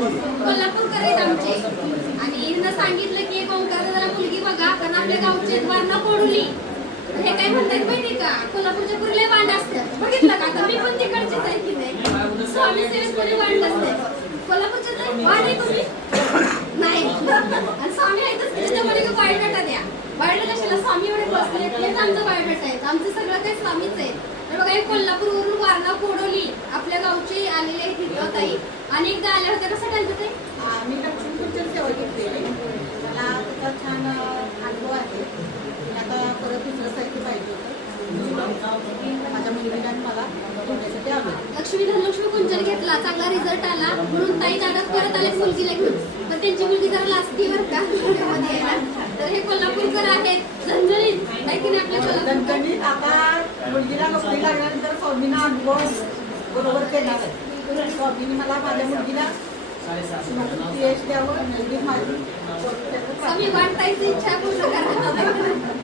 कोल्हापूरकर आहेत आमचे आणि हिनं सांगितलं की एक ओंकार दादाला मुलगी बघा कारण आपल्या गावचे द्वारना कोडुली. हे काय म्हणतात माहिती का कोल्हापूरच्या पुरीला वांड असतात बघितलं का आता मी पण तिकडचीच आहे की नाही स्वामी सेवेत कोणी वांड असते कोल्हापूरच्या वांड आहे तुम्ही नाही आणि स्वामी आहेतच त्याच्यामध्ये बायोडाटा द्या बायोडाटा कशाला स्वामी एवढे बसले तेच आमचं बायोडाटा आहे आमचं सगळं काही स्वामीच आहे. तर बघा हे कोल्हापूरवरून वारणा कोडोली आपल्या गावचे आलेले आहेत तिथं ताई अनेकदा आल्या होत्या कसं टाळतं ते मी लक्ष्मीपूरची सेवा घेतलेली मला त्याचा छान अनुभव आहे. आता परत दुसरं साहित्य पाहिजे होतं माझ्या मुलीला मला थोड्यासाठी आलं. लक्ष्मी धनलक्ष्मी कुंचन घेतला चांगला रिझल्ट आला म्हणून ताई दादा परत आले मुलगीला घेऊन पण त्यांची मुलगी जरा लाजती बरं का व्हिडिओमध्ये यायला. तर हे कोल्हापूरकर आहेत झणझणीत काय की नाही आपल्या झणझणीत आता मुलगीला नोकरी लागल्यानंतर स्वामींना अनुभव बरोबर केला आहे. स्वामींनी मला माझ्या मुलगीला यश द्यावं मुलगी माझी स्वामी वाटतायचे